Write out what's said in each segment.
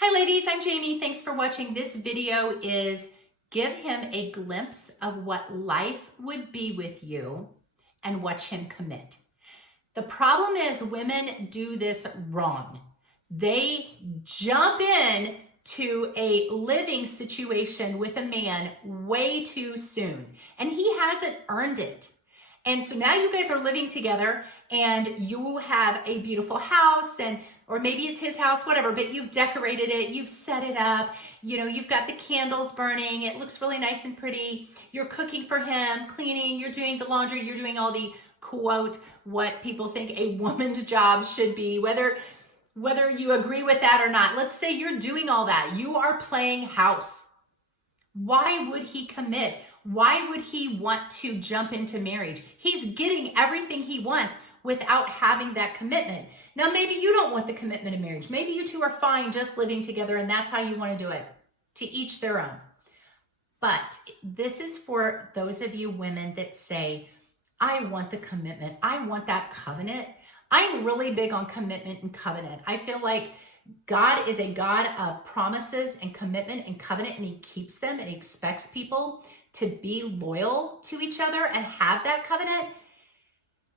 Hi ladies, I'm Jamie. Thanks for watching. This video is give him a glimpse of what life would be with you and watch him commit. The problem is women do this wrong. They jump in to a living situation with a man way too soon, and he hasn't earned it. And so now you guys are living together and you have a beautiful house, and or maybe it's his house, whatever, but you've decorated it, you've set it up, you've got the candles burning, it looks really nice and pretty. You're cooking for him, cleaning, you're doing the laundry, you're doing all the quote, what people think a woman's job should be, whether you agree with that or not. Let's say you're doing all that. You are playing house. Why would he commit? Why would he want to jump into marriage? He's getting everything he wants without having that commitment. Now, maybe you don't want the commitment of marriage. Maybe you two are fine just living together and that's how you want to do it. To each their own. But this is for those of you women that say, I want the commitment. I want that covenant. I'm really big on commitment and covenant. I feel like God is a God of promises and commitment and covenant, and he keeps them and he expects people to be loyal to each other and have that covenant.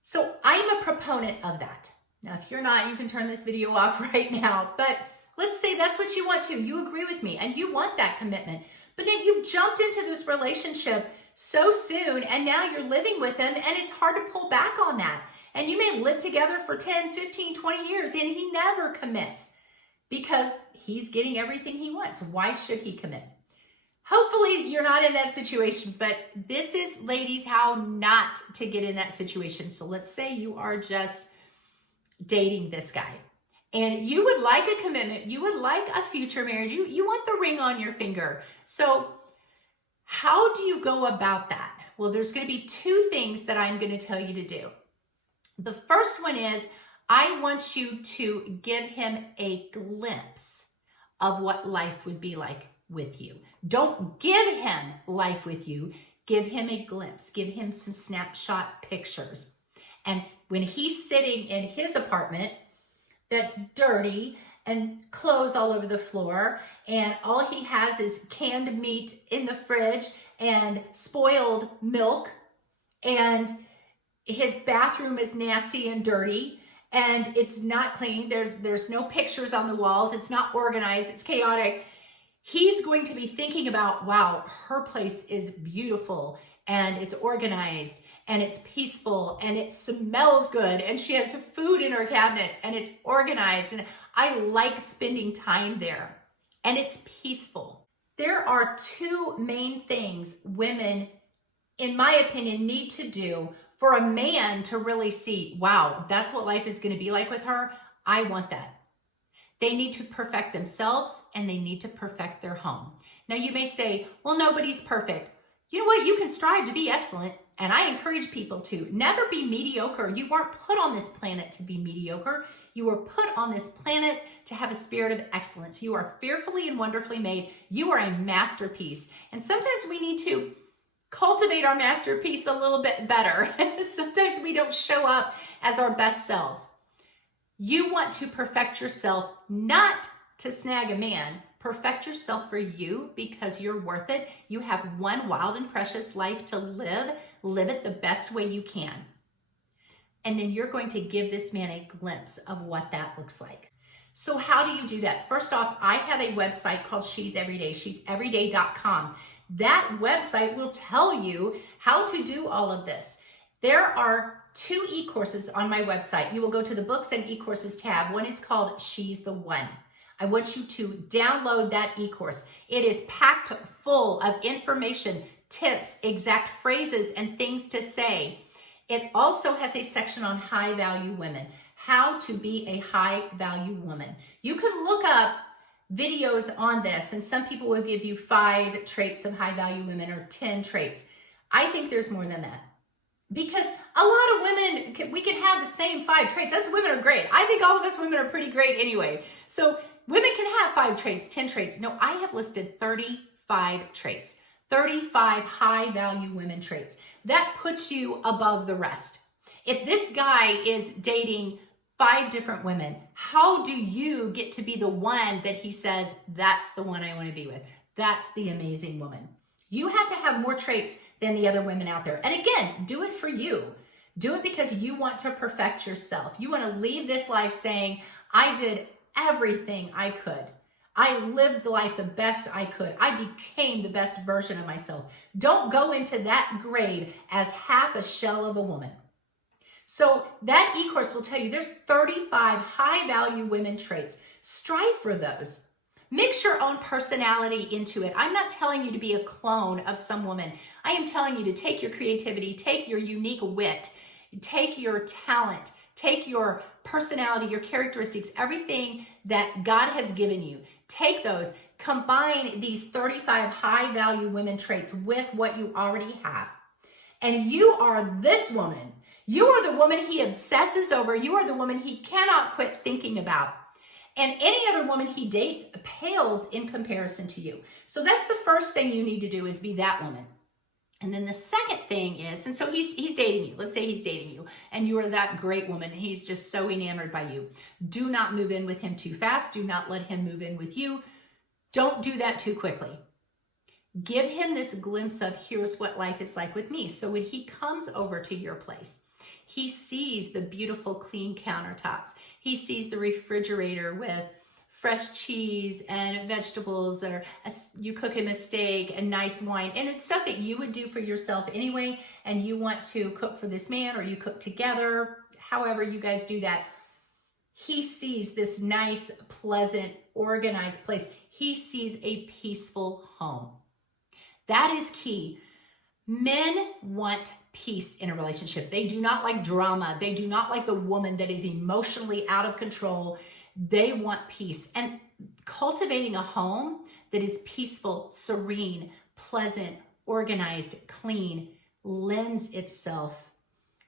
So I'm a proponent of that. Now, if you're not, you can turn this video off right now. But let's say that's what you want to. You agree with me and you want that commitment. But then you've jumped into this relationship so soon and now you're living with him and it's hard to pull back on that. And you may live together for 10, 15, 20 years and he never commits because he's getting everything he wants. Why should he commit? Hopefully you're not in that situation, but this is, ladies, how not to get in that situation. So let's say you are just dating this guy and you would like a commitment. You would like a future marriage. You want the ring on your finger. So how do you go about that? Well, there's going to be two things that I'm going to tell you to do. The first one is I want you to give him a glimpse of what life would be like with you. Don't give him life with you. Give him a glimpse. Give him some snapshot pictures. And when he's sitting in his apartment that's dirty and clothes all over the floor and all he has is canned meat in the fridge and spoiled milk and his bathroom is nasty and dirty and it's not clean. There's no pictures on the walls. It's not organized. It's chaotic. He's going to be thinking about, wow, her place is beautiful and it's organized and it's peaceful and it smells good and she has food in her cabinets and it's organized and I like spending time there and it's peaceful. There are two main things women, in my opinion, need to do for a man to really see, wow, that's what life is going to be like with her. I want that. They need to perfect themselves and they need to perfect their home. Now you may say, well, nobody's perfect. You know what? You can strive to be excellent. And I encourage people to never be mediocre. You weren't put on this planet to be mediocre. You were put on this planet to have a spirit of excellence. You are fearfully and wonderfully made. You are a masterpiece. And sometimes we need to cultivate our masterpiece a little bit better. Sometimes we don't show up as our best selves. You want to perfect yourself, not to snag a man. Perfect yourself for you because you're worth it. You have one wild and precious life to live. Live it the best way you can. And then you're going to give this man a glimpse of what that looks like. So how do you do that? First off, I have a website called She's Everyday, she'severyday.com. That website will tell you how to do all of this. There are 2 e-courses on my website. You will go to the books and e-courses tab. One is called She's the One. I want you to download that e-course. It is packed full of information, tips, exact phrases, and things to say. It also has a section on high-value women, how to be a high-value woman. You can look up videos on this, and some people will give you 5 traits of high-value women or 10 traits. I think there's more than that. Because a lot of women, we can have the same 5 traits. Us women are great. I think all of us women are pretty great anyway. So women can have 5 traits, 10 traits. No, I have listed 35 traits, 35 high-value women traits. That puts you above the rest. If this guy is dating 5 different women. How do you get to be the one that he says, that's the one I want to be with? That's the amazing woman. You have to have more traits than the other women out there. And again, do it for you. Do it because you want to perfect yourself. You want to leave this life saying, I did everything I could. I lived life the best I could. I became the best version of myself. Don't go into that grave as half a shell of a woman. So that e-course will tell you there's 35 high-value women traits. Strive for those. Mix your own personality into it. I'm not telling you to be a clone of some woman. I am telling you to take your creativity, take your unique wit, take your talent, take your personality, your characteristics, everything that God has given you. Take those, combine these 35 high-value women traits with what you already have. And you are this woman. You are the woman he obsesses over. You are the woman he cannot quit thinking about. And any other woman he dates pales in comparison to you. So that's the first thing you need to do, is be that woman. And then the second thing is, and so he's dating you. Let's say he's dating you and you are that great woman. And he's just so enamored by you. Do not move in with him too fast. Do not let him move in with you. Don't do that too quickly. Give him this glimpse of, here's what life is like with me. So when he comes over to your place, he sees the beautiful clean countertops. He sees the refrigerator with fresh cheese and vegetables, or you cook him a steak and nice wine. And it's stuff that you would do for yourself anyway, and you want to cook for this man, or you cook together, however you guys do that. He sees this nice, pleasant, organized place. He sees a peaceful home. That is key. Men want peace in a relationship. They do not like drama. They do not like the woman that is emotionally out of control. They want peace. And cultivating a home that is peaceful, serene, pleasant, organized, clean, lends itself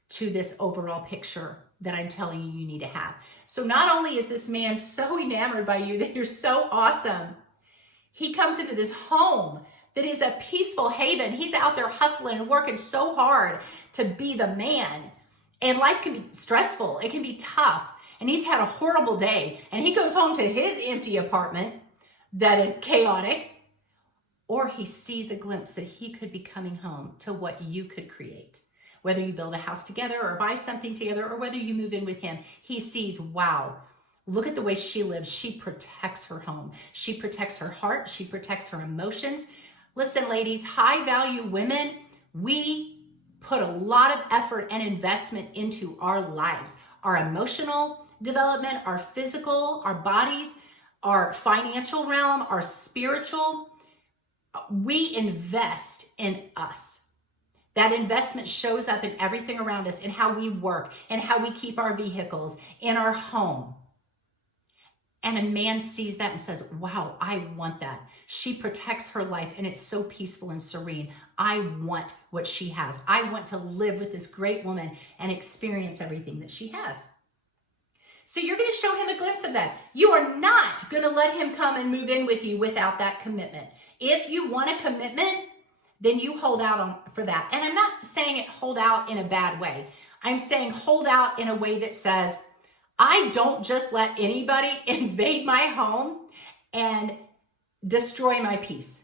to this overall picture that I'm telling you you need to have. So not only is this man so enamored by you that you're so awesome, he comes into this home that is a peaceful haven. He's out there hustling and working so hard to be the man. And life can be stressful. It can be tough. And he's had a horrible day. And he goes home to his empty apartment that is chaotic. Or he sees a glimpse that he could be coming home to what you could create. Whether you build a house together or buy something together, or whether you move in with him, he sees, wow, look at the way she lives. She protects her home. She protects her heart. She protects her emotions. Listen, ladies, high-value women, we put a lot of effort and investment into our lives, our emotional development, our physical, our bodies, our financial realm, our spiritual. We invest in us. That investment shows up in everything around us, in how we work, and how we keep our vehicles, in our home. And a man sees that and says, wow, I want that. She protects her life and it's so peaceful and serene. I want what she has. I want to live with this great woman and experience everything that she has. So you're going to show him a glimpse of that. You are not going to let him come and move in with you without that commitment. If you want a commitment, then you hold out for that. And I'm not saying it hold out in a bad way. I'm saying hold out in a way that says, I don't just let anybody invade my home and destroy my peace.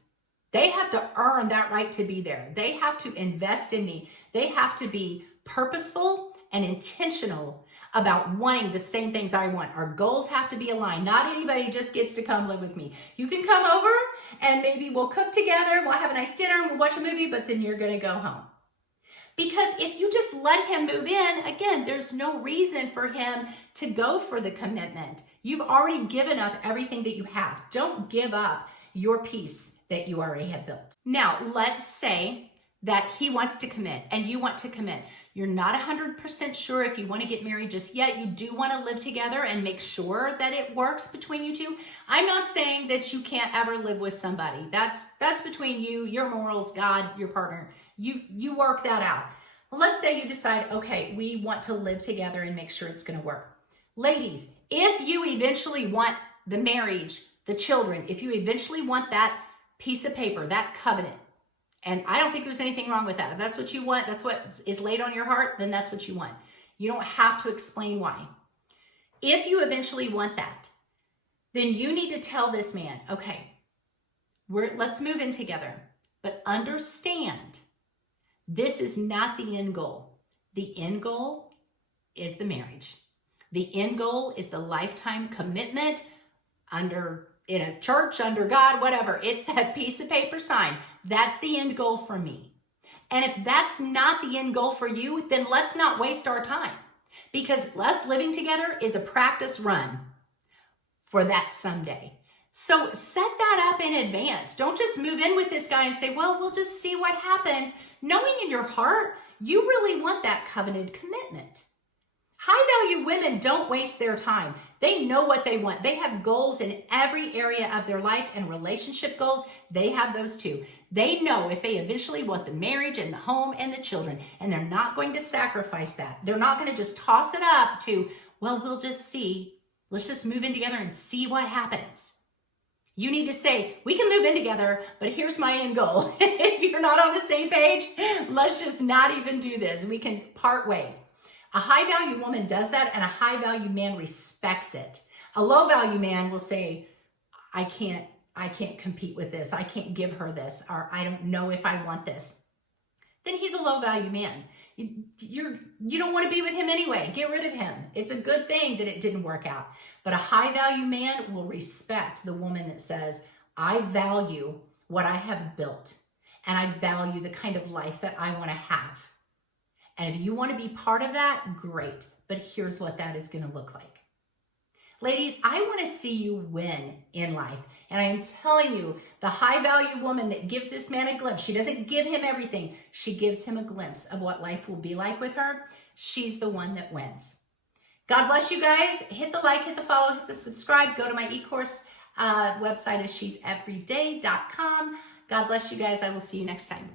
They have to earn that right to be there. They have to invest in me. They have to be purposeful and intentional about wanting the same things I want. Our goals have to be aligned. Not anybody just gets to come live with me. You can come over and maybe we'll cook together, we'll have a nice dinner, we'll watch a movie, but then you're going to go home. Because if you just let him move in, again, there's no reason for him to go for the commitment. You've already given up everything that you have. Don't give up your peace that you already have built. Now, let's say that he wants to commit and you want to commit. You're not 100% sure if you want to get married just yet. You do want to live together and make sure that it works between you two. I'm not saying that you can't ever live with somebody. That's between you, your morals, God, your partner. You work that out. Well, let's say you decide, okay, we want to live together and make sure it's going to work. Ladies, if you eventually want the marriage, the children, if you eventually want that piece of paper, that covenant, and I don't think there's anything wrong with that. If that's what you want, that's what is laid on your heart, then that's what you want. You don't have to explain why. If you eventually want that, then you need to tell this man, okay, let's move in together, but understand this is not the end goal. The end goal is the marriage. The end goal is the lifetime commitment in a church, under God, whatever. It's that piece of paper sign. That's the end goal for me. And if that's not the end goal for you, then let's not waste our time, because us living together is a practice run for that someday. So set that up in advance. Don't just move in with this guy and say, well, we'll just see what happens, knowing in your heart you really want that covenanted commitment. High value women don't waste their time. They know what they want. They have goals in every area of their life, and relationship goals, they have those too. They know if they eventually want the marriage and the home and the children, and they're not going to sacrifice that. They're not going to just toss it up to, well, we'll just see. Let's just move in together and see what happens. You need to say, we can move in together, but here's my end goal. If you're not on the same page, let's just not even do this. We can part ways. A high-value woman does that, and a high-value man respects it. A low-value man will say, I can't compete with this. I can't give her this, or I don't know if I want this. Then he's a low-value man. You don't want to be with him anyway. Get rid of him. It's a good thing that it didn't work out. But a high-value man will respect the woman that says, I value what I have built, and I value the kind of life that I want to have. And if you want to be part of that, great. But here's what that is going to look like. Ladies, I want to see you win in life. And I am telling you, the high-value woman that gives this man a glimpse, she doesn't give him everything. She gives him a glimpse of what life will be like with her. She's the one that wins. God bless you guys. Hit the like, hit the follow, hit the subscribe. Go to my e-course website at she'severyday.com. God bless you guys. I will see you next time.